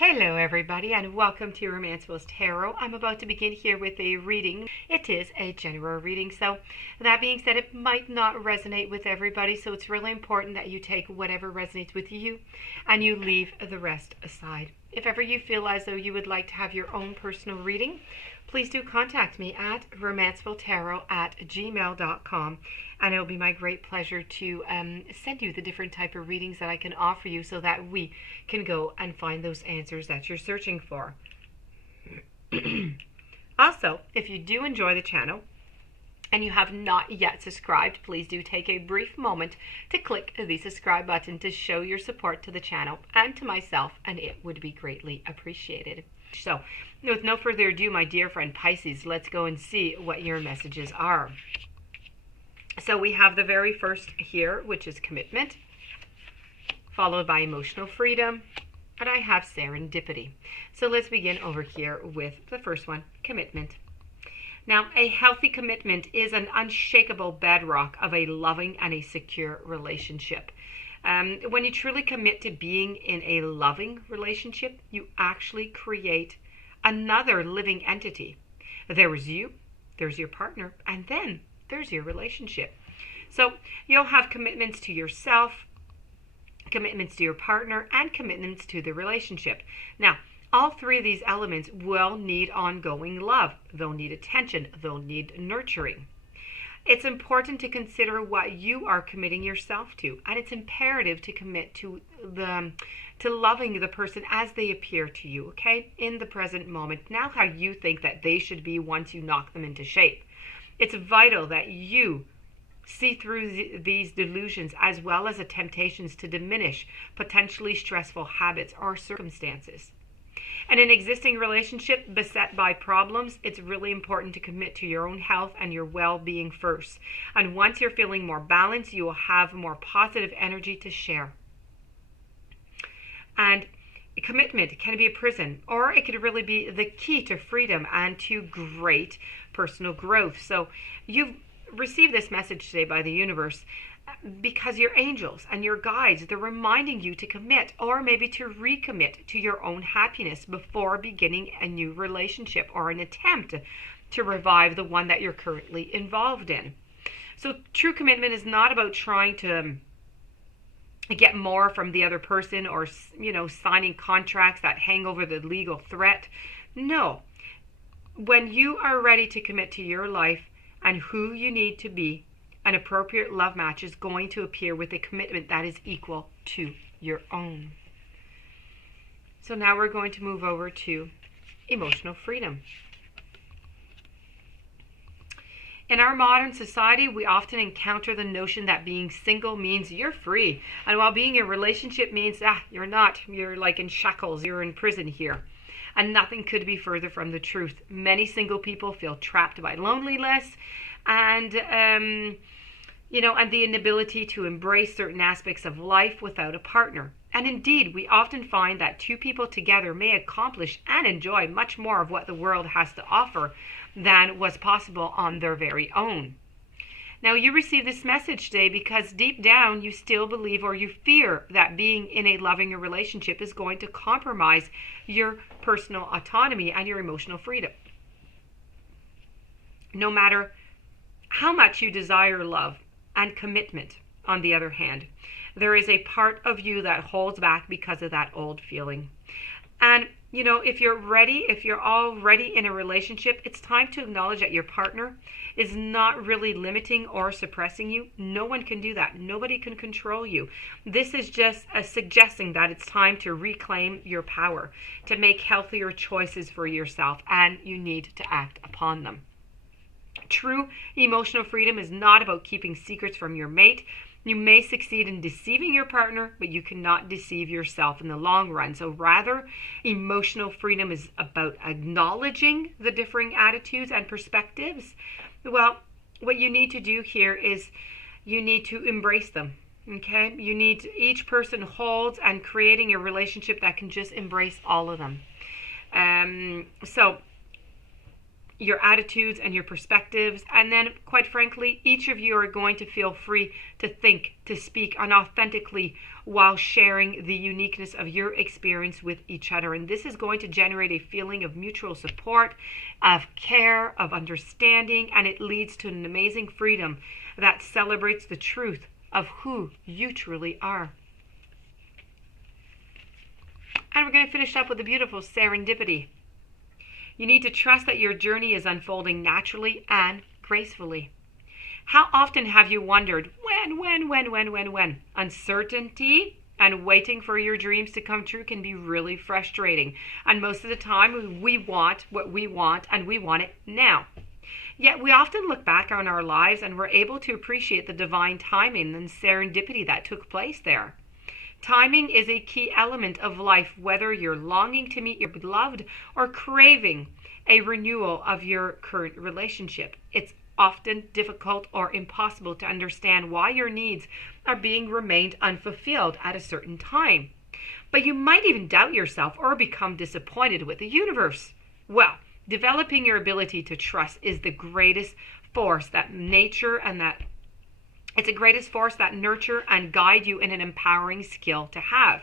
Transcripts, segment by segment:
Hello everybody and welcome to Romancefuls Tarot. I'm about to begin here with a reading. It is a general reading, so that being said, it might not resonate with everybody, so it's really important that you take whatever resonates with you and you leave the rest aside. If ever you feel as though you would like to have your own personal reading, please do contact me at romancefultarot@gmail.com, and it will be my great pleasure to send you the different type of readings that I can offer you so that we can go and find those answers that you're searching for. Also, if you do enjoy the channel and you have not yet subscribed, please do take a brief moment to click the subscribe button to show your support to the channel and to myself, and it would be greatly appreciated. So, with no further ado, my dear friend Pisces, let's go and see what your messages are. So we have the very first here, which is commitment, followed by emotional freedom, and I have serendipity. So let's begin over here with the first one, commitment. Now, a healthy commitment is an unshakable bedrock of a loving and a secure relationship. When you truly commit to being in a loving relationship, you actually create another living entity. There is you, there's your partner, and then there's your relationship. So you'll have commitments to yourself, commitments to your partner, and commitments to the relationship. Now, all three of these elements will need ongoing love. They'll need attention. They'll need nurturing. It's important to consider what you are committing yourself to, and it's imperative to commit to loving the person as they appear to you, okay? In the present moment, now how you think that they should be once you knock them into shape. It's vital that you see through these delusions as well as the temptations to diminish potentially stressful habits or circumstances. In an existing relationship beset by problems, it's really important to commit to your own health and your well-being first. And once you're feeling more balanced, you will have more positive energy to share. And commitment can be a prison, or it could really be the key to freedom and to great personal growth. So you've received this message today by the universe because your angels and your guides, they're reminding you to commit or maybe to recommit to your own happiness before beginning a new relationship or an attempt to revive the one that you're currently involved in. So true commitment is not about trying to get more from the other person or, signing contracts that hang over the legal threat. No. When you are ready to commit to your life and who you need to be, an appropriate love match is going to appear with a commitment that is equal to your own. So now we're going to move over to emotional freedom. In our modern society, we often encounter the notion that being single means you're free. And while being in a relationship means, you're not. You're like in shackles. You're in prison here. And nothing could be further from the truth. Many single people feel trapped by loneliness and the inability to embrace certain aspects of life without a partner. And indeed, we often find that two people together may accomplish and enjoy much more of what the world has to offer than was possible on their very own. Now, you receive this message today because deep down you still believe or you fear that being in a loving relationship is going to compromise your personal autonomy and your emotional freedom. No matter how much you desire love and commitment, on the other hand, there is a part of you that holds back because of that old feeling. And, if you're already in a relationship, it's time to acknowledge that your partner is not really limiting or suppressing you. No one can do that. Nobody can control you. This is just suggesting that it's time to reclaim your power, to make healthier choices for yourself, and you need to act upon them. True emotional freedom is not about keeping secrets from your mate. You may succeed in deceiving your partner, but you cannot deceive yourself in the long run. So rather, emotional freedom is about acknowledging the differing attitudes and perspectives. Well, what you need to do here is you need to embrace them. Okay? Each person holds and creating a relationship that can just embrace all of them. So your attitudes and your perspectives. And then, quite frankly, each of you are going to feel free to think, to speak unauthentically while sharing the uniqueness of your experience with each other. And this is going to generate a feeling of mutual support, of care, of understanding, and it leads to an amazing freedom that celebrates the truth of who you truly are. And we're going to finish up with a beautiful serendipity. You need to trust that your journey is unfolding naturally and gracefully. How often have you wondered when? Uncertainty and waiting for your dreams to come true can be really frustrating. And most of the time, we want what we want, and we want it now. Yet we often look back on our lives and we're able to appreciate the divine timing and serendipity that took place there. Timing is a key element of life, whether you're longing to meet your beloved or craving a renewal of your current relationship. It's often difficult or impossible to understand why your needs are being remained unfulfilled at a certain time. But you might even doubt yourself or become disappointed with the universe. Well, developing your ability to trust is the greatest force that it's the greatest force that nurture and guide you in an empowering skill to have.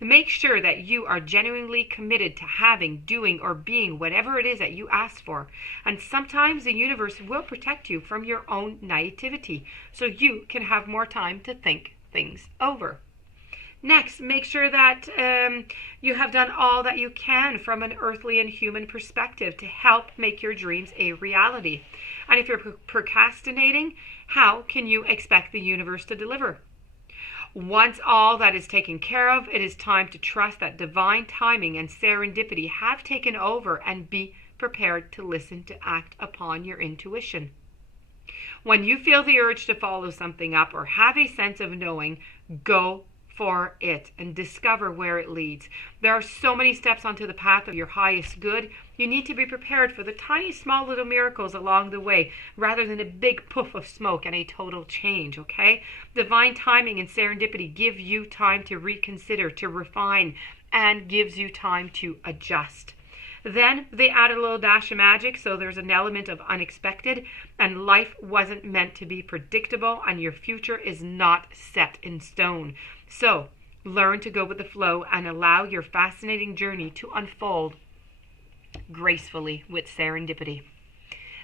Make sure that you are genuinely committed to having, doing, or being whatever it is that you ask for. And sometimes the universe will protect you from your own naivety so you can have more time to think things over. Next, make sure that you have done all that you can from an earthly and human perspective to help make your dreams a reality. And if you're procrastinating, how can you expect the universe to deliver? Once all that is taken care of, it is time to trust that divine timing and serendipity have taken over, and be prepared to listen to act upon your intuition. When you feel the urge to follow something up or have a sense of knowing, go for it and discover where it leads. There are so many steps onto the path of your highest good. You need to be prepared for the tiny, small little miracles along the way rather than a big puff of smoke and a total change, okay? Divine timing and serendipity give you time to reconsider, to refine, and gives you time to adjust. Then they add a little dash of magic, so there's an element of unexpected, and life wasn't meant to be predictable, and your future is not set in stone. So learn to go with the flow and allow your fascinating journey to unfold gracefully with serendipity.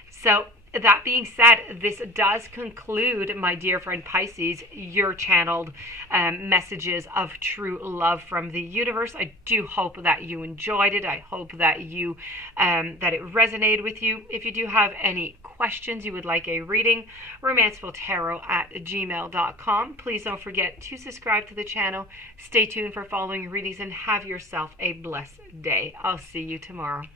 So that being said, this does conclude, my dear friend Pisces, your channeled messages of true love from the universe. I do hope that you enjoyed it. I hope that that it resonated with you. If you do have any questions, you would like a reading, romancefultarot@gmail.com. Please don't forget to subscribe to the channel. Stay tuned for following readings and have yourself a blessed day. I'll see you tomorrow.